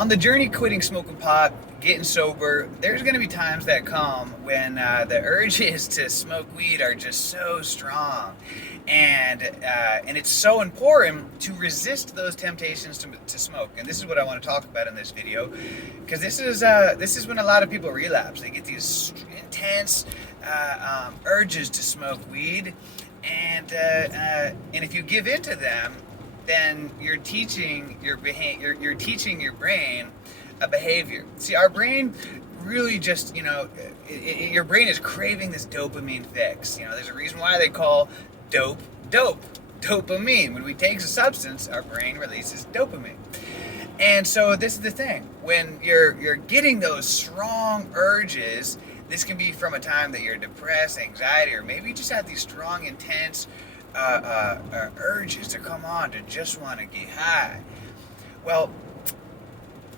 On the journey quitting smoking pot, getting sober, there's going to be times that come when the urges to smoke weed are just so strong, and it's so important to resist those temptations to smoke. And this is what I want to talk about in this video, because this is when a lot of people relapse. They get these intense urges to smoke weed, and if you give in to them, then you're teaching you're teaching your brain a behavior. See, our brain really just, your brain is craving this dopamine fix. There's a reason why they call dopamine. When we take a substance, our brain releases dopamine. And so this is the thing. When you're getting those strong urges, this can be from a time that you're depressed, anxiety, or maybe you just have these strong, intense urges to come on, to just want to get high. Well,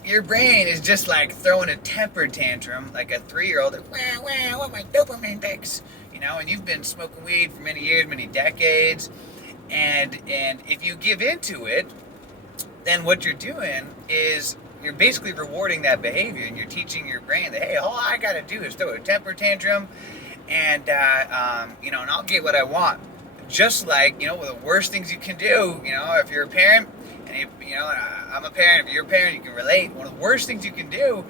your brain is just like throwing a temper tantrum like a 3-year-old. Wow, what my dopamine fix? And you've been smoking weed for many years, many decades, and if you give into it, then what you're doing is you're basically rewarding that behavior, and you're teaching your brain that, hey, all I gotta do is throw a temper tantrum, and I'll get what I want. Just like, one of the worst things you can do, if you're a parent, and I'm a parent, if you're a parent, you can relate. One of the worst things you can do,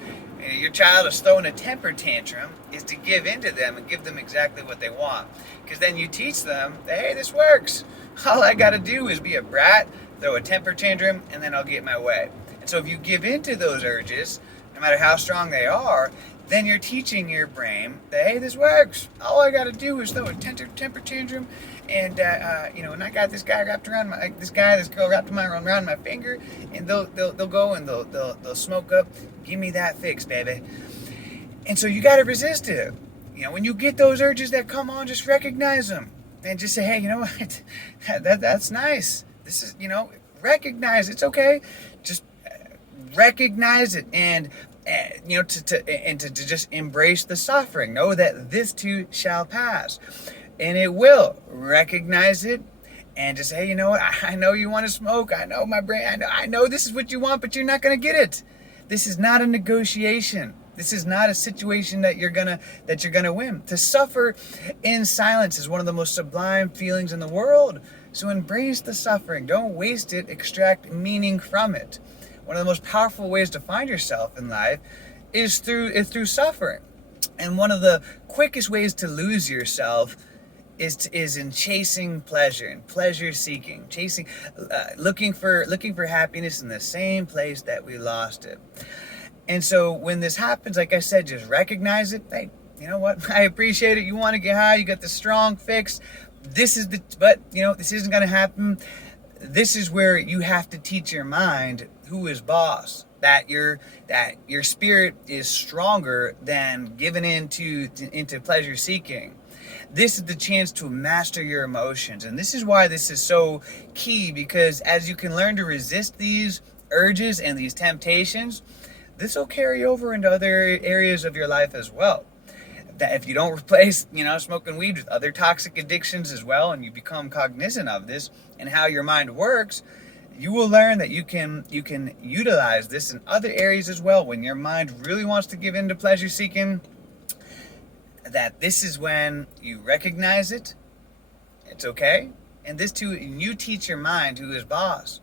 your child is throwing a temper tantrum, is to give in to them and give them exactly what they want. Because then you teach them that, hey, this works. All I got to do is be a brat, throw a temper tantrum, and then I'll get my way. And so if you give in to those urges, no matter how strong they are, then you're teaching your brain that, hey, this works. All I got to do is throw a temper tantrum, and and I got this guy wrapped around this girl wrapped around my finger, and they'll go and they'll smoke up. Give me that fix, baby. And so you got to resist it. When you get those urges that come on, just recognize them and just say, hey, you know what? That's nice. This is, recognize it's okay. Just recognize it, and to just embrace the suffering. Know that this too shall pass, and it will. Recognize it, and just say, hey, you know what? I know you want to smoke. I know my brain. I know this is what you want, but you're not going to get it. This is not a negotiation. This is not a situation that you're gonna win. To suffer in silence is one of the most sublime feelings in the world. So embrace the suffering. Don't waste it. Extract meaning from it. One of the most powerful ways to find yourself in life is through suffering. And one of the quickest ways to lose yourself is in chasing pleasure and pleasure seeking, looking for happiness in the same place that we lost it. And so when this happens, like I said, just recognize it. Hey, you know what? I appreciate it. You want to get high. You got the strong fix. This isn't going to happen. This is where you have to teach your mind who is boss. That your spirit is stronger than giving into pleasure seeking. This is the chance to master your emotions, and this is why this is so key. Because as you can learn to resist these urges and these temptations, this will carry over into other areas of your life as well. That if you don't replace, smoking weed with other toxic addictions as well, and you become cognizant of this and how your mind works, you will learn that you can utilize this in other areas as well. When your mind really wants to give in to pleasure seeking, that this is when you recognize it. It's okay, and this too, you teach your mind who is boss.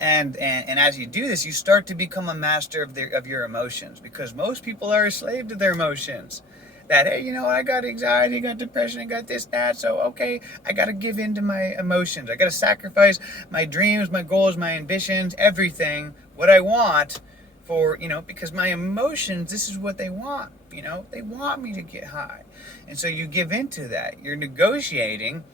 And as you do this, you start to become a master of your emotions, because most people are a slave to their emotions. That, hey, I got anxiety, I got depression, I got this, that, so okay, I got to give in to my emotions. I got to sacrifice my dreams, my goals, my ambitions, everything, what I want because my emotions, this is what they want. They want me to get high. And so you give in to that. You're negotiating,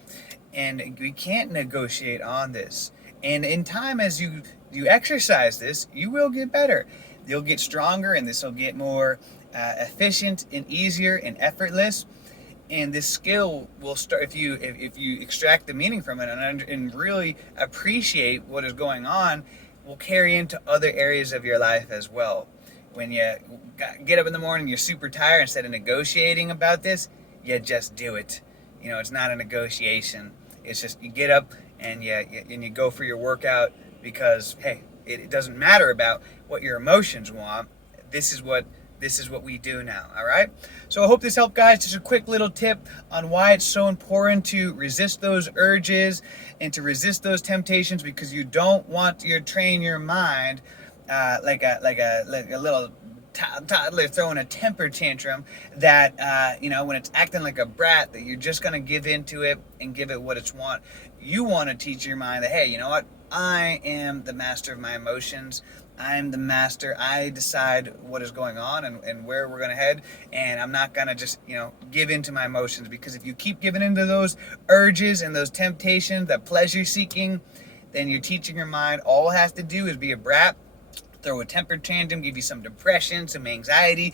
and we can't negotiate on this. And in time, as you exercise this, you will get better. You'll get stronger, and this will get more efficient and easier and effortless. And this skill will start if you extract the meaning from it and really appreciate what is going on, will carry into other areas of your life as well. When you get up in the morning, you're super tired. Instead of negotiating about this, you just do it. It's not a negotiation. It's just you get up and you go for your workout because, hey, It doesn't matter about what your emotions want. This is what we do now. All right. So I hope this helped, guys. Just a quick little tip on why it's so important to resist those urges and to resist those temptations, because you don't want to train your mind like a little toddler throwing a temper tantrum that when it's acting like a brat, that you're just going to give into it and give it what it's want. You want to teach your mind that, hey, you know what, I am the master of my emotions. I'm the master. I decide what is going on and where we're going to head, and I'm not going to just give into my emotions, because if you keep giving into those urges and those temptations, that pleasure seeking, then you're teaching your mind all it has to do is be a brat, throw a temper tantrum, give you some depression, some anxiety,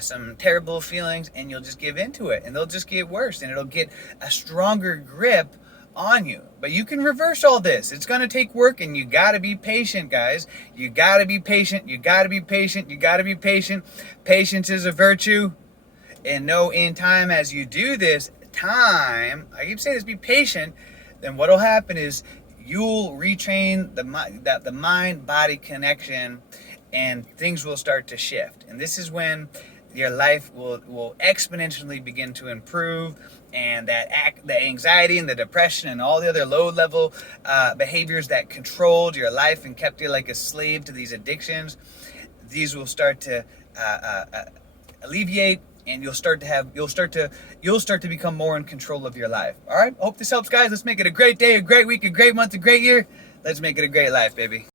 some terrible feelings, and you'll just give into it, and they'll just get worse, and it'll get a stronger grip on you. But you can reverse all this. It's going to take work, and you got to be patient, guys. You got to be patient. You got to be patient. You got to be patient. Patience is a virtue. And know in time, as you do this, I keep saying this, be patient, then what'll happen is you'll retrain the mind-body connection, and things will start to shift. And this is when your life will exponentially begin to improve, and the anxiety and the depression and all the other low-level behaviors that controlled your life and kept you like a slave to these addictions, these will start to alleviate, and you'll start to become more in control of your life. All right, hope this helps, guys. Let's make it a great day, a great week, a great month, a great year. Let's make it a great life, baby.